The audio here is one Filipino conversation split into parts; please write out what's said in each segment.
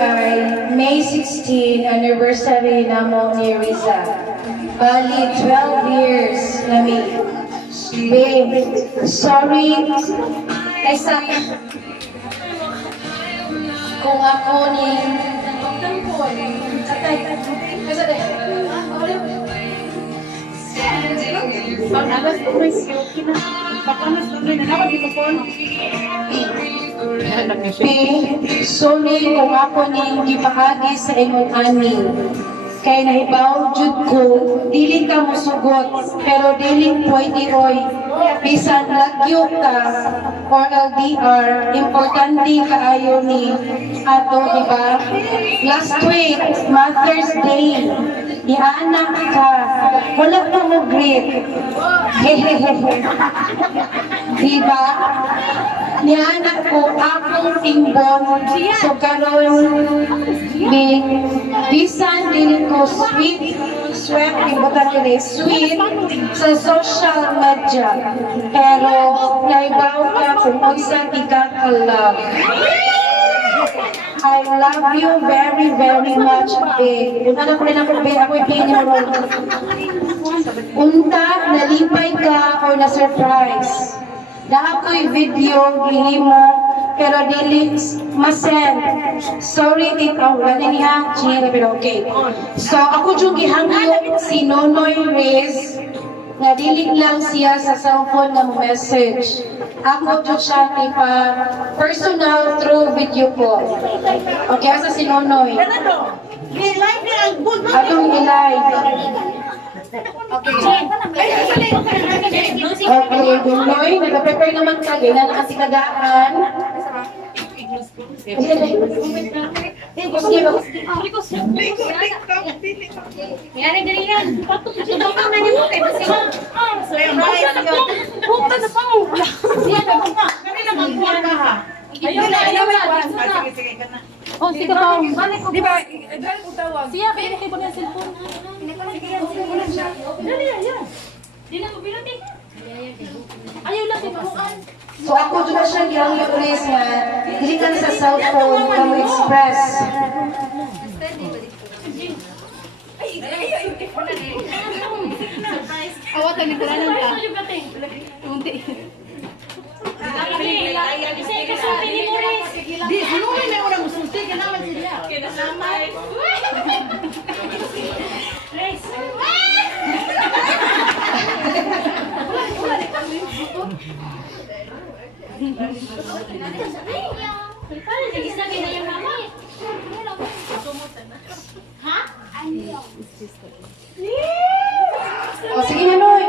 Ay May 16 anniversary namo ni Riza. Bali 12 years nami. Babe, sorry. Ay sa kung ako ni sorry kung ako ning gipahagi sa imong ani. Kay nahibaw jud ko, dili ka mosugot, pero dili pwede oy. Bisan lagyo ka or LDR, importante kaayo ni ato, diba? Last week, Mother's Day, iaanak ka, wala pa mo greet. Hehehehe. Diba? Nianak ko akong timbon, so karon bisan dili ko sweet, ibutan nila sweet sa social media. Pero naibaw ka kung unsa ika-love. I love you very, very much, babe. Kung anak ko rin ako, babe, ako ipinin mo. Unta, nalipay ka o na-surprise. Lahat ko'y video, gihimo, pero dili masend. Sorry, ikaw, wala niya, Gina, pero okay. So, ako yung gihangyo si Nonoy Riz, na dili lang siya sa cellphone ng message. Ako yung siya ipa personal through video call. Okay, asa si Nonoy? Atong i-live. Okay, Nonoy, nag-prepare naman ka, gina na kasi kadaan. Yan, dali yan. Tubang na niyo kay basi. Puta na pa. Siya na pa. Kanina magkuha ka ha. Ayun na. Sige ka na. Oh, sige pa. Di ba? Dali ko tawag. Siya kay kay ba cellphone? Dali yan. Di na ko binati. Ayaw lang tipuan. So ako dyan siya gihangyo Riz nga, dili ka sa cellphone ka mo express. Awatan ni Kuranan ka. Unti. Kasi kasulti ni Morris. Di, ano na una musulti ka naman sila. Kinasama. Rice. Paano sige sabi na yung mama? Ha? O sige na Noy.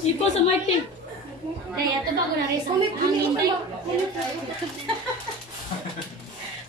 Ipo sa Martin. Ay, ato ba ko na rin sa hangin tayo?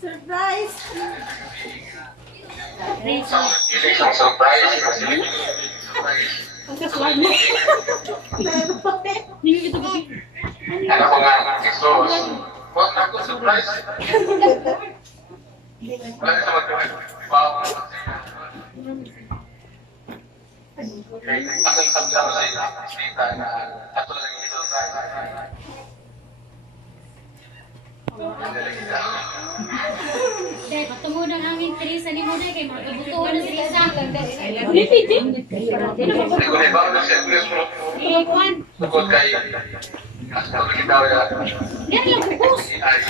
Surprise! Rachel. Isang surprise kasi Ang kaswag mo. Hindi ito kasi. anak ko nga Jesus. Huwag na ako surprise. Wala ka sa magpapagawa. Ang sabi lang sa isita na ato lang yung surprise. Dahil patungod ang aming Teresa ni Moday kay magkabutuan na Teresa. Hindi ko na na siya. Kwan. Sukod kay Astor Gitaw ya. Yan lang bubus. Yan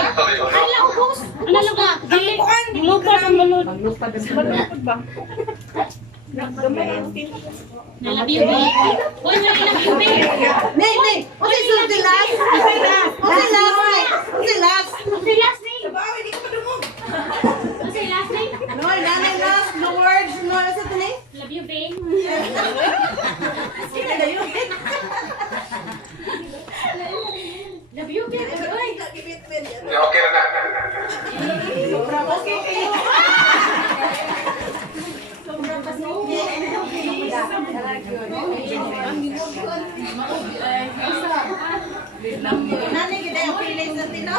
lang bubus. Ano lang ba? Lupa ng balon. Nalabi ba? Uy, nalabi ba? Nay! What's the last? What's the last? What's the last name? What's the last name? No, nanay last. No words. No, what's the name? Love you, babe. Sino na yun? Love you, babe. Uy. Okay na na. Sobrang okay kayo. Nanay, kita yung feelings na tino.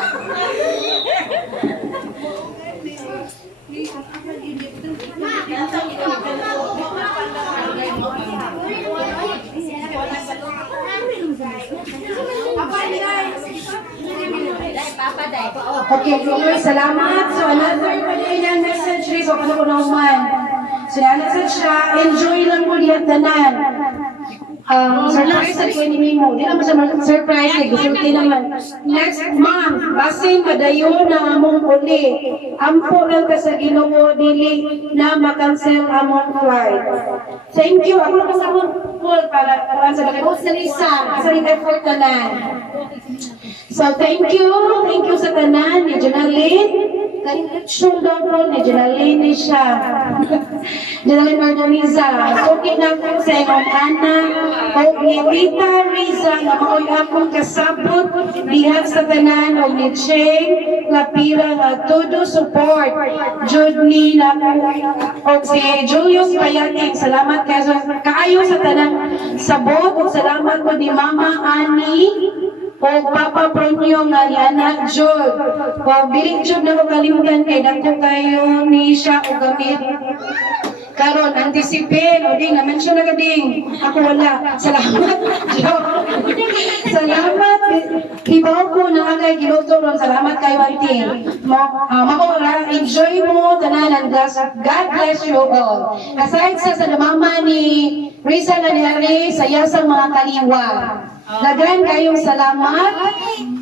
Okay, salamat. So, another Palayan message rin. So, paano ko naman? So, message siya, enjoy lang mo diyan tanan. Surprise sa kanini mo. Di naman siya surprise eh. Gusulti naman. Next month, basin padayon na among uli. Ampo lang ka sa Ginoo dili na makancel among flight. Thank you. Ako lang sa among call para sa bagay. Sa Lisa, sa rin effort tanan. So, thank you. Thank you sa tanan ni Janalyn. Show daw po ni Janalyn ni siya. Janalyn Mardoniza. So, kinako sa imong anak o ni Tita Riza na maoy akong kasabot diha sa tanan o ni Cheng Lapira nga todo support. Jud ni na o si Julius Payating. Salamat kaayo sa tanan sabot. O salamat ko ni Mama Ani o Papa Pronyo nga ni anak Jud. O bilik Jud na makalimutan kay dako kayo ni siya o gamit. Karon anticipate o ding na-mention na kading. Ako wala. Salamat. Salamat. Ibaw ko na agay giluto ron. Salamat kayo auntie. Maura, enjoy mo tanan. God bless you all. Aside sa mama ni Risa na nilari sa yasang mga kaliwa. Daghan kayong salamat.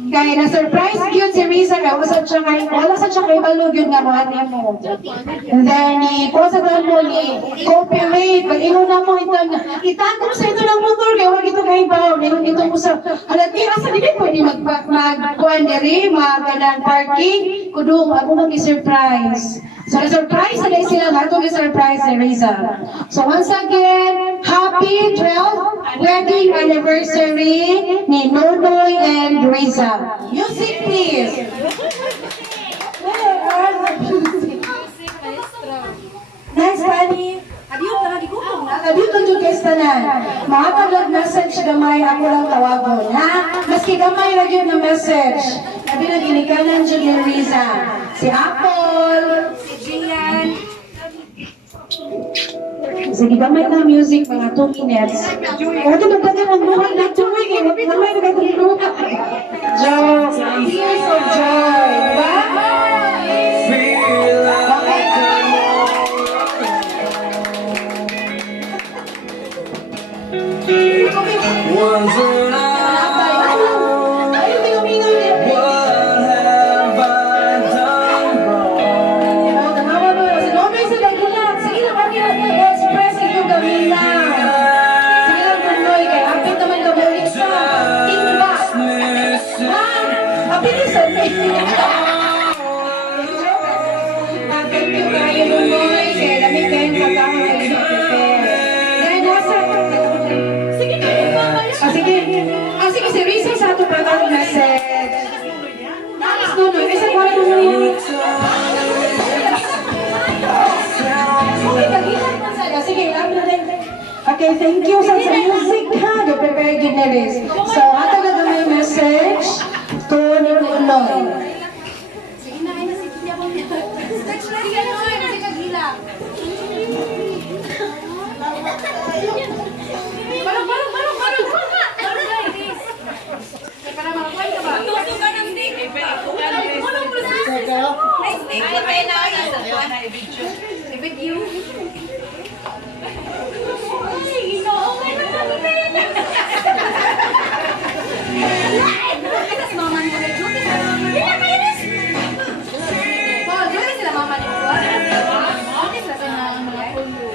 Kaya na-surprise yun si Risa kaya wala sa siya kay balog yun nga mga mo. And then, kung sa mo ni copyright, pag ino na mo ito, itatong sa ito ng motor, kaya wag ito kayo ba, meron ito mo sa, halati, asa hindi pwede mag-kuhan diri, magandang parking, kudong, ako mag-surprise. So, na-surprise na sila, matong surprise ni Risa. So, once again, happy 12th wedding anniversary ni Nonoy and Risa. Music, please. Where are the music? Next, Fanny. Adiyo to guys tanan. Makapag message gamay ako lang tawagon, ha? Maski gamay lang yun na message. Sabi na ginikanan dyan yung Risa. Si Apple, si Gian. Sige, gamay na music, mga 2 minutes. O, ito magdagan ang buhay na tuwing eh. Gamay na gatong buhay. Joy, tears of joy. Diba? Wasn't I? Ayun, tingumingaw niya. What have I done wrong? Tamawa mo. Si Nonoy sa dagulat. Sige lang, kami express yung gamina. Sige lang, Nonoy. Kaya apit naman ka muli sa timba. Ha? Apilisan na thank you kayo, Nonoy. Kaya lamig kayo pagkakaroon ng prepare. Dahil nasa... Sige, si Risa sa ato pa ang message. Nice, Nonoy. Isa ko rin mo yun. Okay, kagilan mo sana. Sige, alam na din. Okay, thank you sa music ha. Prepare generis. So, ato na may message to ni Nonoy. Sige na, ay nasi kinya mo. Stretch na rin ano, ay nasi kagila. Para makakuha ka ba? Tuto ka ng stick. Nice stick. Ay, na i-video. Ay, ginoo. Ay, nakakita. Ito si mama ni Kuya Judy. Hindi na kainis. Oh, Judy sila mama ni Kuya. Okay sila sa mga pulo.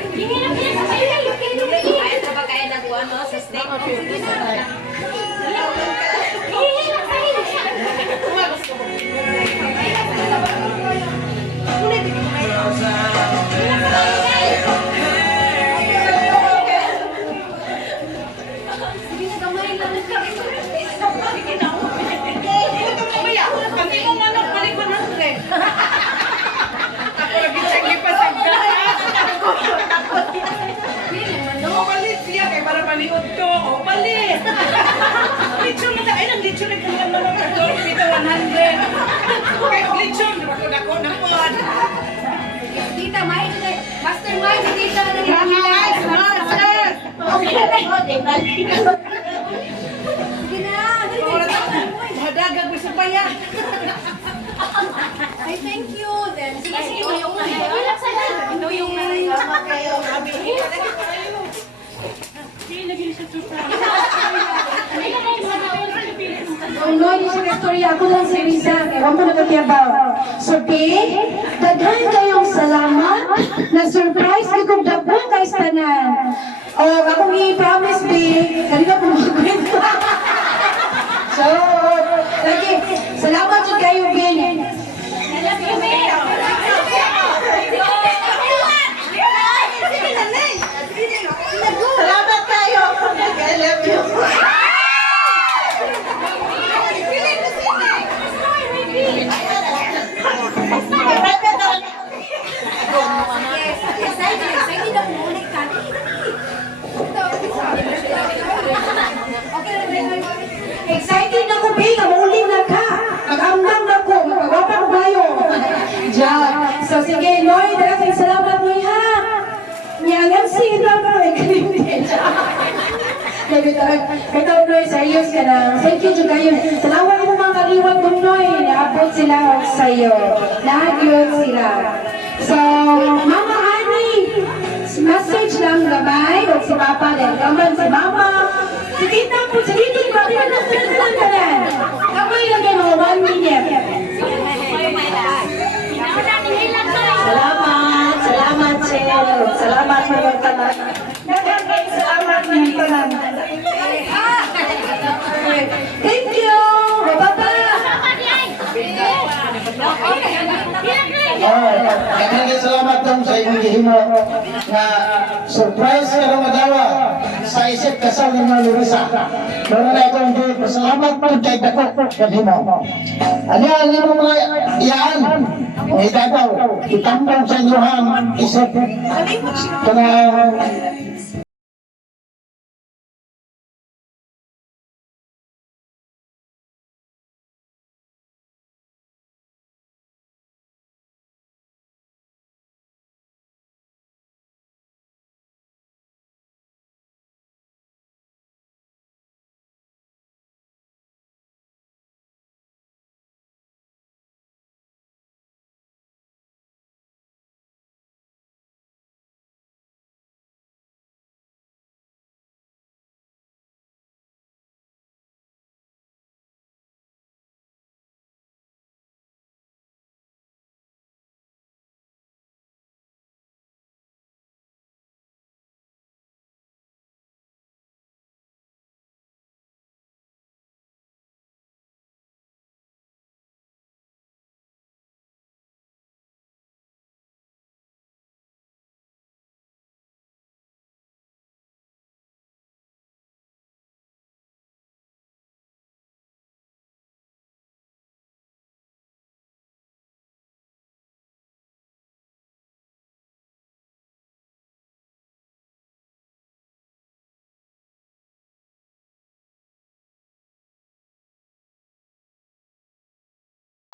Hindi na kainis. Ay, sa pagkain na kuha, no? Sa steak. Palit siya kay para paliod ko. O, palit. Lechon na tayo. Ay, nang lechon na kung ano ka doon. Dito 100. Kaya lechon. Dako na po. Tita, may master may tita na rin. Nice, master. Okay. Sige na. Ay, thank you. Then, sige, tuyong na. Wala sa lahat. Tuyong na rin. Kung no, hindi siya istorya, ako lang si Riza. Ewan ko nagkatiyabaw. So, babe, daghan kayong salamat na surprise ko kung daghan kayo sa tanan. O, akong i-promise, babe, kanina po magkwento. So, lagi, salamat sa kayo, babe. Salamat kayo. I love you. Excited ako ulit ka. Excited ako, babe, na mauling na ka. Mag-amdam na ko, magpagwapa ko kayo. Diyan. So, sige, Noy, dating salamat, Noy, ha? Nyangan sila na, may kalindi. Ito, Noy, serious ka na. Thank you, kayo. Salamat mo mga kaliwan ko, Noy. Naabot sila sa iyo. Nahagyot sila. So, Mama Annie, message lang gabay o si Papa din. Kaman si Mama. Sige na po, sige din. Bakit na lang ka na? Kamay lang kayo mga 1 minute. Salamat. Salamat, Chel. Salamat sa mga tanan. Salamat sa mga tanan. Thank you. Bye-bye. Daghang salamat dong sa inyong gihimo na surprise ka ng madawa sa isip kasal ng mga Lurisa. Pero na itong pasalamat po kay Dako kahimo. Ano ang inyong mga iyaan? May dadaw, itambong sa inyong isip. Kanang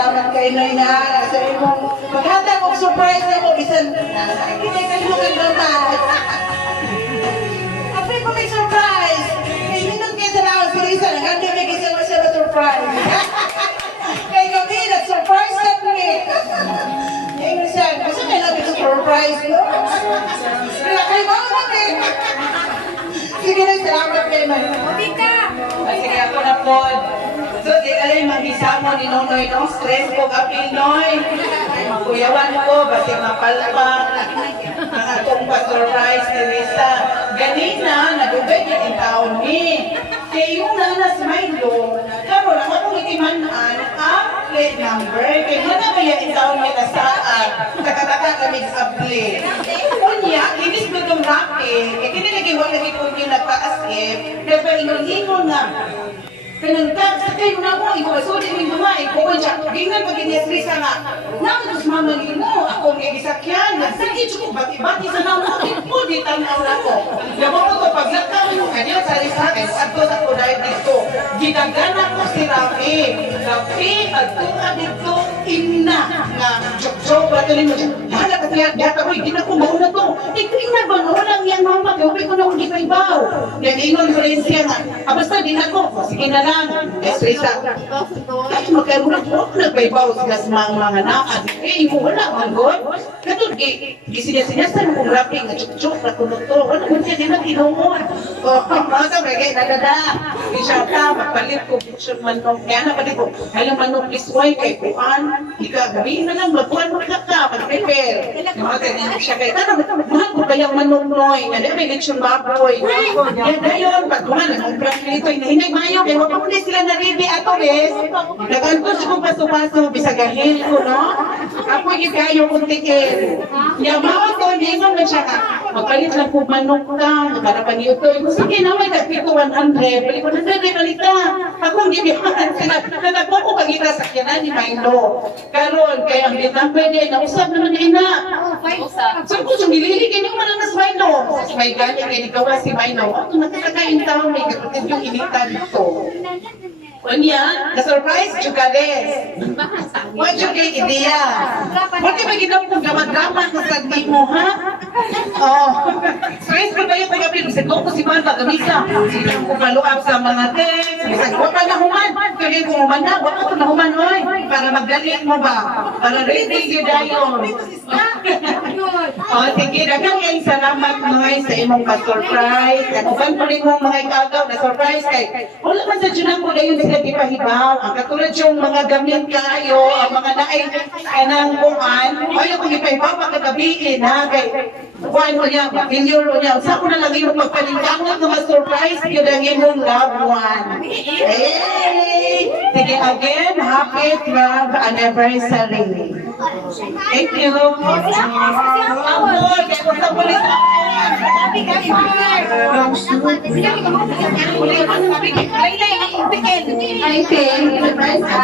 Salamat kay Noy na sa imong maghanda kong surprise na mo bisan hindi kayo magdama. Apre ko may surprise. Kay minun kayo sa lawas si Risa naghanda may kisang siya na surprise. Kay kami nag-surprise ka kami. Ngayon siya, gusto may namin surprise no? Kaya kayo mga kami. Sige na, salamat kay Noy. Mabika! Sige ako na po. So, di alay mag-isa mo ni Nonoy, no? Stress ko kapil, Noy. Kuyawan ko, basi mapalpak. Ang atong pa-surprise ni Risa. Ganina, nadugay yung taon ni. Kaya yung nanas Milo, karoon ako kung itimanan ang plate number. Kaya na kaya yung taon niya na saan. Takataka kami sa plate. Kunya, kinis ko itong rapi. Kaya kinilagay lagi ko yung nagpa-asip. Kaya pa ingon-ingon na. Kanangtag sa kayo na mo, ikaw asuli mo yung mga, ikaw siya, gingan pag inesrisa nga, naman sa mama ni mo, ako may gisakyan, nagsakit ko, bati-bati sa namo, ito, di tanaw na ko. Naman ko, paglakaw mo kanya sa lisakin, at ko sa ko dahil dito, ginagana ko si Rafi, na kape at tuwa dito ina nga joke ba ito mo hala ka siya data ko hindi na ko mauna to ito ina ba no lang yan mama gawin ko na kung di pa ibaw yan ingon ko rin siya nga basta di na ko sige na lang Risa ay magkaroon ko nagpaibaw sila sa mga naad mo wala man god katong gisinya-sinyasan kong rapping nga joke na kuno to wala mo siya din na tinuon masa bagay nagada di siya ta magpalit ko picture man nung kaya na pati ko alam man nung isway kay kuan di ka gabi na lang magkuhan mo ka mag-prepare yung mga ganyan siya kay tanong mahal ko kayang manungnoy nga di may lechon baboy yan na yun pagkuhan ang brand nito hinahinay mayo kaya wapag na sila na-ready ato bes nag-alpos kong paso-paso bisagahil ko no ako yung kayo kong tikin yamaw to hindi mo na siya magpalit lang po manok ka nakarapan niyo to sige na may nagpito 100 balik 100 balik ka ako hindi bihan sila nanagpo ko pagkita sa kyanan ni Milo karon kaya ang bitang pwede nausap naman niya ina so ko yung nilili kayo mo lang na si Milo may ganyan kayo ikaw si Milo ako nakakakain tao may kapatid yung initan dito Unya, na-surprise juga des. What you kay ideya? Bakit ba ginawa kong drama sa sandi mo, ha? Oh. Stress ko ba yung pag-apil? Bisa ko si Manda, gamisa. Sila ko follow up sa mga text. Bisa ko pa na human. Kaya kung human na, wala ko na human, oy. Para magdalit mo ba? Para ready yun dayon. Oh, sige, dagang yung salamat mga sa imong pa-surprise. Uban pa rin mo mga ikagaw na surprise kay. Wala man sa dyan ko na yun sila di pahibaw. Ang katulad yung mga gamit kayo, ang mga naay kanang buwan, ayaw kong ipahibaw pagkagabiin ha. Kay, buwan mo niya, failure mo niya. Sa ko na lang yung magpalindangan na ma-surprise yun ang imong loved one. Hey! Sige, again, happy 12th anniversary. Thank you. Amor, kaya ko sa pulis. Ay, surprise ka?